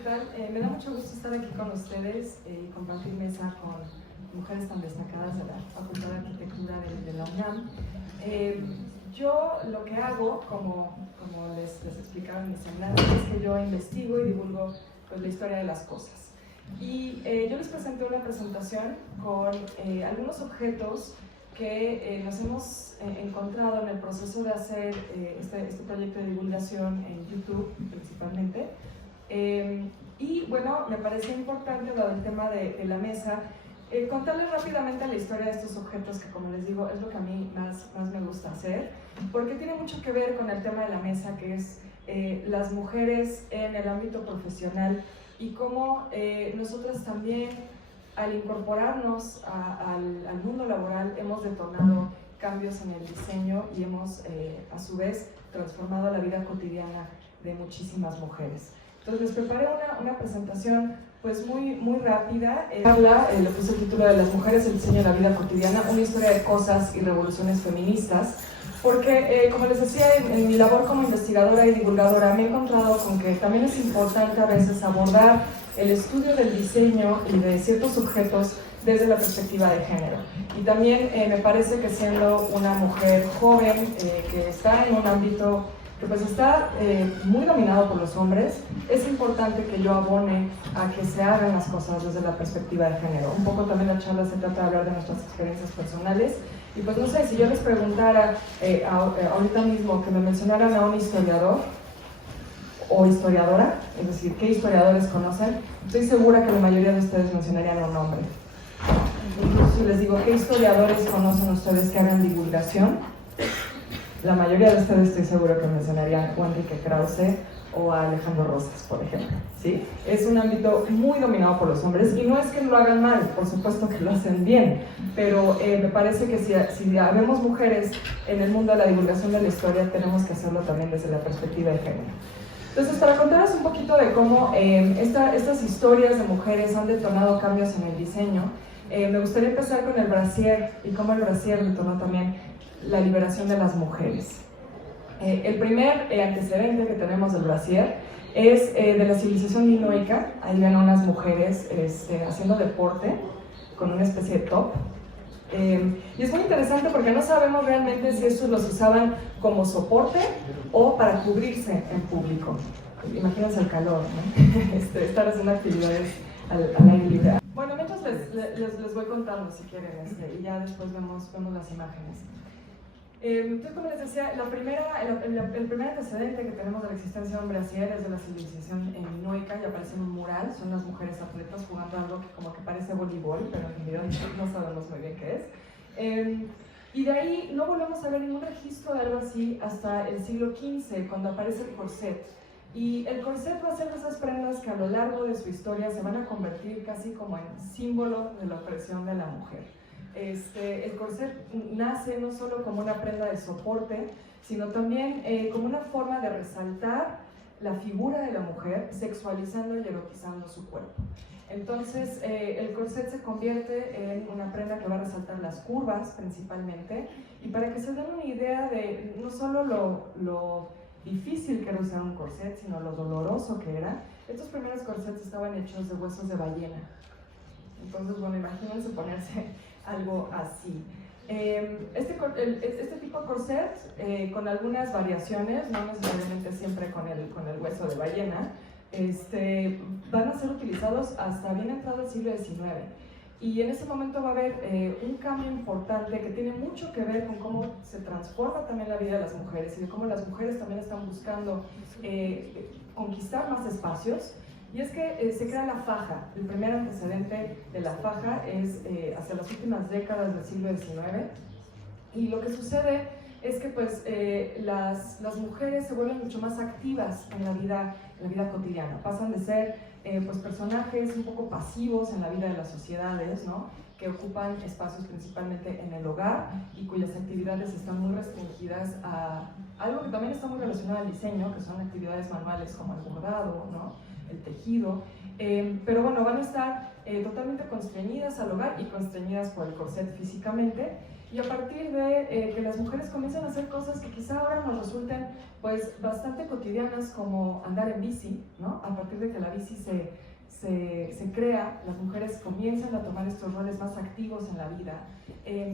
tal? Me da mucho gusto estar aquí con ustedes y compartir mesa con mujeres tan destacadas de la Facultad de Arquitectura de la UNAM. Yo lo que hago, como les explicaba en mi seminario, es que yo investigo y divulgo pues, la historia de las cosas. Y yo les presenté una presentación con algunos objetos que nos hemos encontrado en el proceso de hacer este proyecto de divulgación en YouTube principalmente. Y bueno, me pareció importante, dado el tema de la mesa, contarles rápidamente la historia de estos objetos que, como les digo, es lo que a mí más me gusta hacer, porque tiene mucho que ver con el tema de la mesa, que es las mujeres en el ámbito profesional y cómo nosotras también, al incorporarnos al mundo laboral, hemos detonado cambios en el diseño y hemos, a su vez, transformado la vida cotidiana de muchísimas mujeres. Entonces les preparé una presentación pues muy rápida. Le puse el título de Las mujeres, el diseño de la vida cotidiana, una historia de cosas y revoluciones feministas, porque como les decía, en mi labor como investigadora y divulgadora me he encontrado con que también es importante a veces abordar el estudio del diseño y de ciertos objetos desde la perspectiva de género. Y también me parece que siendo una mujer joven que está en un ámbito que pues está muy dominado por los hombres, es importante que yo abone a que se hagan las cosas desde la perspectiva de género. Un poco también la charla se trata de hablar de nuestras experiencias personales, y pues no sé, si yo les preguntara ahorita mismo que me mencionaran a un historiador o historiadora, es decir, ¿qué historiadores conocen? Estoy segura que la mayoría de ustedes mencionarían a un hombre. Incluso si les digo, ¿qué historiadores conocen ustedes que hagan divulgación? La mayoría de ustedes estoy seguro que mencionarían a Enrique Krause o a Alejandro Rosas, por ejemplo, ¿sí? Es un ámbito muy dominado por los hombres y no es que lo hagan mal, por supuesto que lo hacen bien, pero me parece que si habemos mujeres en el mundo de la divulgación de la historia, tenemos que hacerlo también desde la perspectiva de género. Entonces, para contarles un poquito de cómo estas historias de mujeres han detonado cambios en el diseño, me gustaría empezar con el brasier y cómo el brasier detonó también la liberación de las mujeres. El primer antecedente que tenemos del brasier es de la civilización minoica. Ahí ven a unas mujeres haciendo deporte con una especie de top. Y es muy interesante porque no sabemos realmente si estos los usaban como soporte o para cubrirse en público. Imagínense el calor, ¿no? Estar haciendo actividades al aire libre. Bueno, mientras les voy contando si quieren, y ya después vemos las imágenes. Entonces, como les decía, el primer antecedente que tenemos de la existencia de un brasier es de la civilización minoica, y aparece en un mural. Son las mujeres atletas jugando algo que como que parece voleibol, pero en realidad no sabemos muy bien qué es. Y de ahí no volvemos a ver ningún registro de algo así hasta el siglo XV, cuando aparece el corset. Y el corset va a ser de esas prendas que a lo largo de su historia se van a convertir casi como en símbolo de la opresión de la mujer. El corset nace no solo como una prenda de soporte, sino también como una forma de resaltar la figura de la mujer, sexualizando y erotizando su cuerpo. Entonces, el corset se convierte en una prenda que va a resaltar las curvas principalmente, y para que se den una idea de no solo lo difícil que era usar un corset, sino lo doloroso que era, estos primeros corsets estaban hechos de huesos de ballena. Entonces, bueno, imagínense ponerse algo así. Este tipo de corset, con algunas variaciones, no necesariamente siempre con el hueso de ballena, van a ser utilizados hasta bien entrado el siglo XIX. Y en ese momento va a haber un cambio importante que tiene mucho que ver con cómo se transforma también la vida de las mujeres y de cómo las mujeres también están buscando conquistar más espacios. Y es que se crea la faja. El primer antecedente de la faja es hacia las últimas décadas del siglo XIX. Y lo que sucede es que pues, las mujeres se vuelven mucho más activas en la vida cotidiana. Pasan de ser pues, personajes un poco pasivos en la vida de las sociedades, ¿no? Que ocupan espacios principalmente en el hogar y cuyas actividades están muy restringidas a algo que también está muy relacionado al diseño, que son actividades manuales como el bordado, ¿no? El tejido, pero bueno, van a estar totalmente constreñidas al hogar y constreñidas por el corset físicamente. y a partir de que las mujeres comienzan a hacer cosas que quizá ahora nos resulten pues bastante cotidianas, como andar en bici, ¿no? A partir de que la bici se crea, las mujeres comienzan a tomar estos roles más activos en la vida.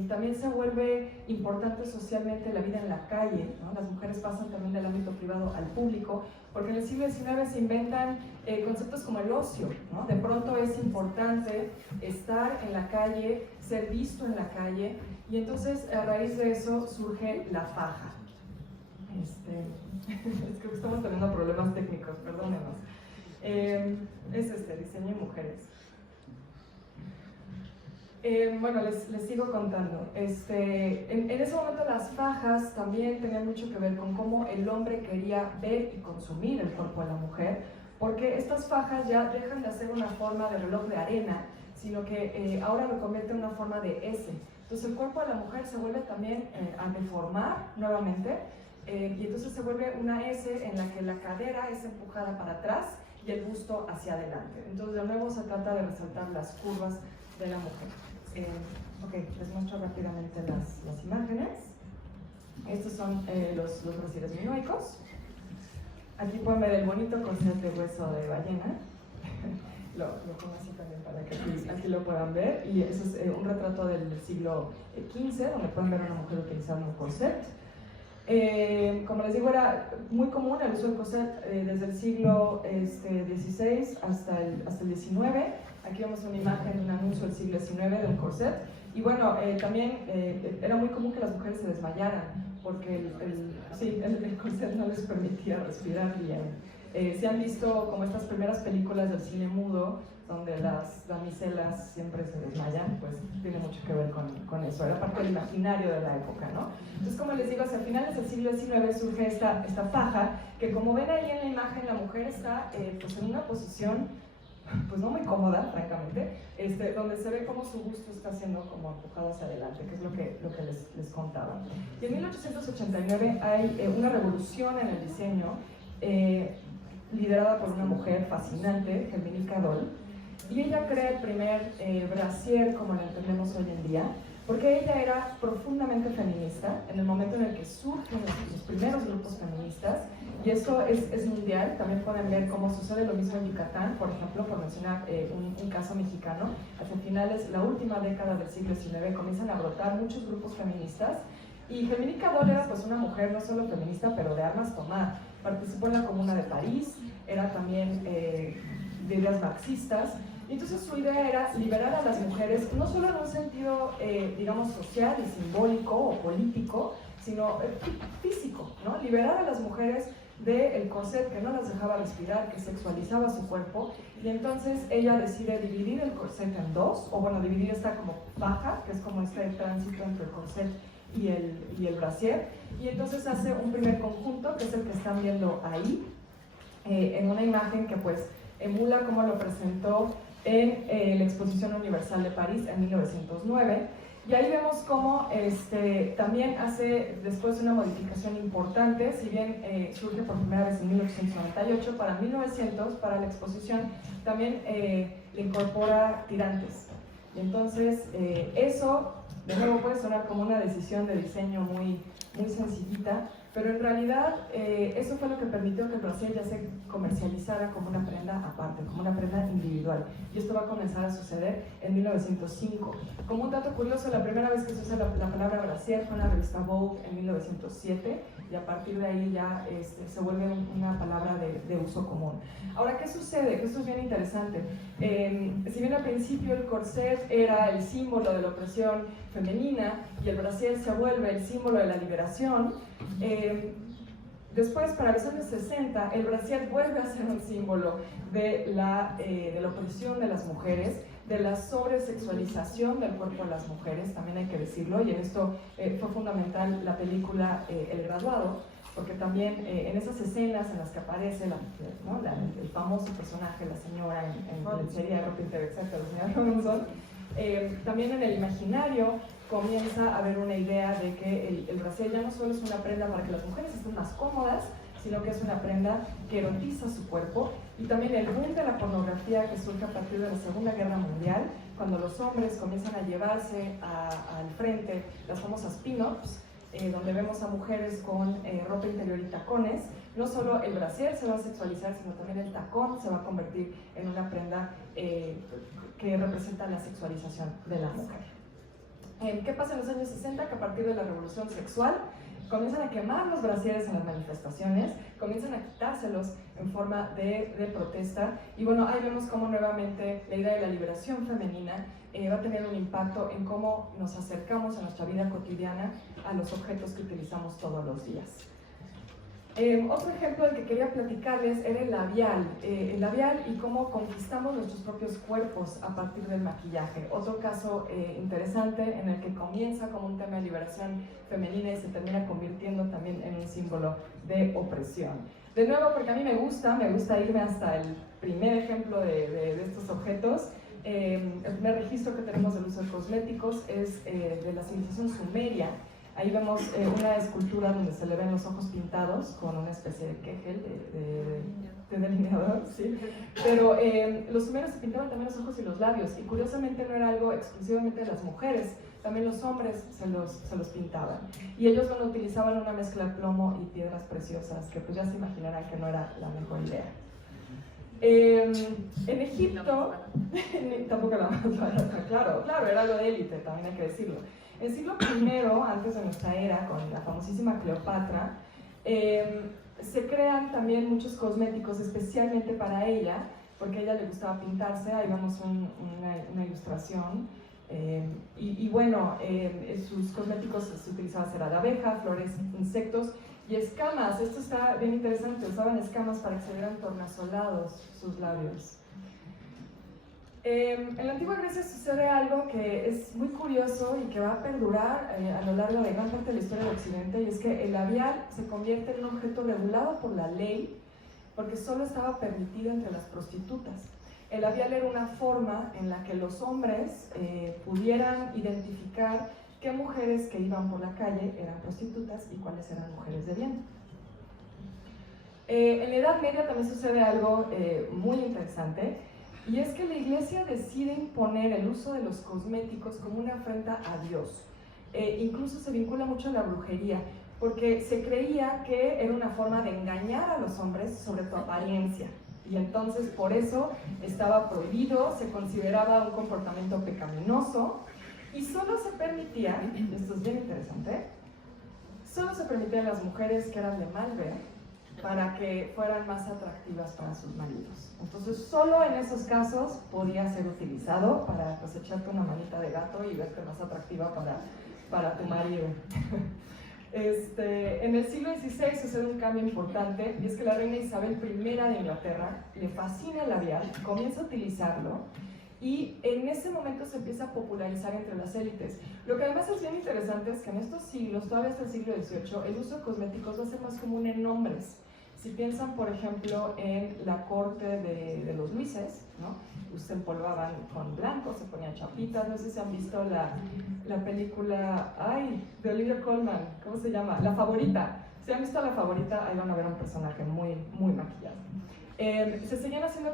También se vuelve importante socialmente la vida en la calle, ¿no? Las mujeres pasan también del ámbito privado al público, porque en el siglo XIX se inventan conceptos como el ocio, ¿no? De pronto es importante estar en la calle, ser visto en la calle, y entonces a raíz de eso surge la faja. Creo que estamos teniendo problemas técnicos, perdónenos. Es diseño y mujeres. Bueno, les sigo contando. En ese momento las fajas también tenían mucho que ver con cómo el hombre quería ver y consumir el cuerpo de la mujer, porque estas fajas ya dejan de ser una forma de reloj de arena, sino que ahora lo convierte en una forma de S. Entonces el cuerpo de la mujer se vuelve también a deformar nuevamente, y entonces se vuelve una S en la que la cadera es empujada para atrás y el busto hacia adelante. Entonces de nuevo se trata de resaltar las curvas de la mujer. Ok, les muestro rápidamente las imágenes. Estos son los brasieres minoicos. Aquí pueden ver el bonito corset de hueso de ballena. Lo pongo así también para que aquí lo puedan ver. Y eso es un retrato del siglo XV, donde pueden ver a una mujer utilizando un corset. Como les digo, era muy común el uso del corset desde el siglo XVI hasta el XIX. Aquí vemos una imagen, un anuncio del siglo XIX de un corset. Y bueno, también era muy común que las mujeres se desmayaran, porque el corset no les permitía respirar bien. Se han visto como estas primeras películas del cine mudo, donde las damiselas siempre se desmayan, pues tiene mucho que ver con eso, era parte del imaginario de la época, ¿no? Entonces, como les digo, hacia finales del siglo XIX surge esta faja, que como ven ahí en la imagen, la mujer está pues en una posición pues no muy cómoda, francamente, donde se ve cómo su busto está siendo como empujado hacia adelante, que es lo que les contaba. Y en 1889 hay una revolución en el diseño, liderada por una mujer fascinante, Herminia Doll, y ella crea el primer brasier como lo entendemos hoy en día, porque ella era profundamente feminista en el momento en el que surgen los primeros grupos feministas, y esto es mundial. También pueden ver cómo sucede lo mismo en Yucatán, por ejemplo, por mencionar un caso mexicano. Hacia finales, la última década del siglo XIX, comienzan a brotar muchos grupos feministas, y Herminia Doll era pues una mujer no solo feminista, pero de armas tomar. Participó en la Comuna de París, era también de ideas marxistas, y entonces su idea era liberar a las mujeres, no solo en un sentido, digamos, social y simbólico o político, sino físico, ¿no? Liberar a las mujeres del corset que no las dejaba respirar, que sexualizaba su cuerpo, y entonces ella decide dividir el corset en dos, o bueno, dividir esta como faja, que es como este tránsito entre el corset y el brasier, y entonces hace un primer conjunto, que es el que están viendo ahí, en una imagen que pues emula como lo presentó en la Exposición Universal de París en 1909, y ahí vemos cómo también hace después una modificación importante, si bien surge por primera vez en 1898, para 1900, para la exposición, también le incorpora tirantes. Y entonces eso, de nuevo, puede sonar como una decisión de diseño muy sencillita, pero en realidad eso fue lo que permitió que el brasier ya se comercializara como una prenda aparte, como una prenda individual, y esto va a comenzar a suceder en 1905. Como un dato curioso, la primera vez que se usa la palabra brasier fue en la revista Vogue en 1907, y a partir de ahí ya se vuelve una palabra de uso común. Ahora, ¿qué sucede? Esto es bien interesante. Si bien al principio el corset era el símbolo de la opresión femenina y el brasier se vuelve el símbolo de la liberación, después, para los años 60, el brasier vuelve a ser un símbolo de la opresión de las mujeres, de la sobresexualización del cuerpo de las mujeres, también hay que decirlo, y en esto fue fundamental la película El Graduado, porque también en esas escenas en las que aparece el famoso personaje, la señora en lencería de ropa interior, exacto, la señora Robinson, también en el imaginario comienza a haber una idea de que el brasier ya no solo es una prenda para que las mujeres estén más cómodas, sino que es una prenda que erotiza su cuerpo y también el boom de la pornografía que surge a partir de la Segunda Guerra Mundial, cuando los hombres comienzan a llevarse al frente las famosas pin-ups, donde vemos a mujeres con ropa interior y tacones. No solo el brasier se va a sexualizar, sino también el tacón se va a convertir en una prenda que representa la sexualización de la mujer. ¿Qué pasa en los años 60? Que a partir de la revolución sexual comienzan a quemar los brasieres en las manifestaciones, comienzan a quitárselos en forma de protesta, y bueno, ahí vemos cómo nuevamente la idea de la liberación femenina va a tener un impacto en cómo nos acercamos a nuestra vida cotidiana a los objetos que utilizamos todos los días. Otro ejemplo del que quería platicarles era el labial y cómo conquistamos nuestros propios cuerpos a partir del maquillaje. Otro caso interesante en el que comienza como un tema de liberación femenina y se termina convirtiendo también en un símbolo de opresión. De nuevo, porque a mí me gusta irme hasta el primer ejemplo de estos objetos. El primer registro que tenemos del uso de cosméticos es de la civilización sumeria. Ahí vemos una escultura donde se le ven los ojos pintados con una especie de quejel, de delineador, ¿sí? Pero los sumerios se pintaban también los ojos y los labios, y curiosamente no era algo exclusivamente de las mujeres, también los hombres se los pintaban. Y ellos utilizaban una mezcla de plomo y piedras preciosas, que pues ya se imaginarán que no era la mejor idea. En Egipto, tampoco la más barata, claro, era algo de élite, también hay que decirlo. En el siglo I, antes de nuestra era, con la famosísima Cleopatra, se crean también muchos cosméticos especialmente para ella, porque a ella le gustaba pintarse. Ahí vemos una ilustración. Y bueno, sus cosméticos se utilizaban cera de abeja, flores, insectos y escamas. Esto está bien interesante, usaban escamas para que se vieran tornasolados sus labios. En la antigua Grecia sucede algo que es muy curioso y que va a perdurar a lo largo de gran parte de la historia de Occidente, y es que el labial se convierte en un objeto regulado por la ley porque solo estaba permitido entre las prostitutas. El labial era una forma en la que los hombres pudieran identificar qué mujeres que iban por la calle eran prostitutas y cuáles eran mujeres de bien. En la Edad Media también sucede algo muy interesante, y es que la Iglesia decide imponer el uso de los cosméticos como una afrenta a Dios. Incluso se vincula mucho a la brujería, porque se creía que era una forma de engañar a los hombres sobre tu apariencia. Y entonces por eso estaba prohibido, se consideraba un comportamiento pecaminoso, y solo se permitía, esto es bien interesante, solo se permitía a las mujeres que eran de mal ver, para que fueran más atractivas para sus maridos. Entonces solo en esos casos podía ser utilizado para pues, echarte una manita de gato y verte más atractiva para tu marido. En el siglo XVI sucede un cambio importante, y es que la reina Isabel I de Inglaterra le fascina el labial, comienza a utilizarlo, y en ese momento se empieza a popularizar entre las élites. Lo que además es bien interesante es que en estos siglos, todavía hasta el siglo XVIII, el uso de cosméticos va a ser más común en hombres. Si piensan, por ejemplo, en la corte de los Luises, ¿no? Se empolvaban con blanco, se ponían chapitas. No sé si han visto la película de Olivia Colman, ¿cómo se llama? La Favorita. Si han visto La Favorita, ahí van a ver un personaje muy, muy maquillado. Se seguían haciendo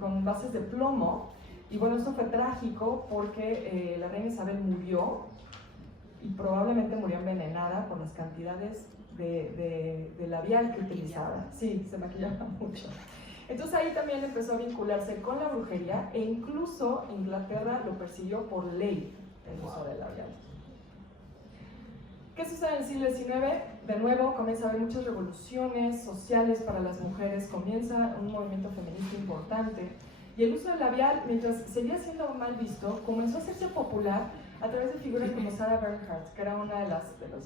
con bases de plomo, y bueno, esto fue trágico porque la reina Isabel murió, y probablemente murió envenenada por las cantidades de labial que utilizaba. Sí, se maquillaba mucho. Entonces ahí también empezó a vincularse con la brujería, e incluso Inglaterra lo persiguió por ley el uso del labial. ¿Qué sucede en el siglo XIX? De nuevo comienza a haber muchas revoluciones sociales para las mujeres, comienza un movimiento feminista importante, y el uso del labial, mientras seguía siendo mal visto, comenzó a hacerse popular a través de figuras como Sarah Bernhardt, que era una de las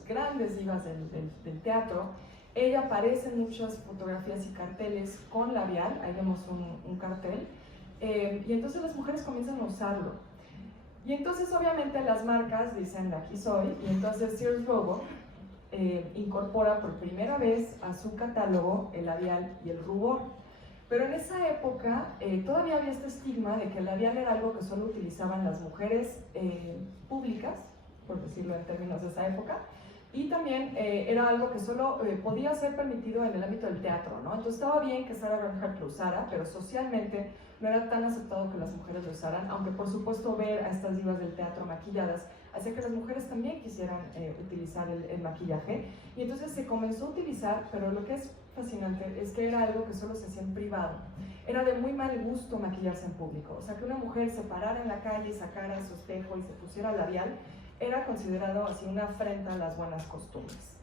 grandes divas del teatro. Ella aparece en muchas fotografías y carteles con labial, ahí vemos un cartel, y entonces las mujeres comienzan a usarlo. Y entonces obviamente las marcas dicen, de aquí soy, y entonces Sears Roebuck incorpora por primera vez a su catálogo el labial y el rubor. Pero en esa época todavía había este estigma de que el labial era algo que solo utilizaban las mujeres públicas, por decirlo en términos de esa época, Y también era algo que solo podía ser permitido en el ámbito del teatro, ¿no? Entonces estaba bien que Sarah Bernhardt lo usara, pero socialmente no era tan aceptado que las mujeres lo usaran, aunque por supuesto ver a estas divas del teatro maquilladas hacía que las mujeres también quisieran utilizar el maquillaje. Y entonces se comenzó a utilizar, pero lo que es fascinante es que era algo que solo se hacía en privado. Era de muy mal gusto maquillarse en público, o sea, que una mujer se parara en la calle y sacara su espejo y se pusiera labial era considerado así una afrenta a las buenas costumbres.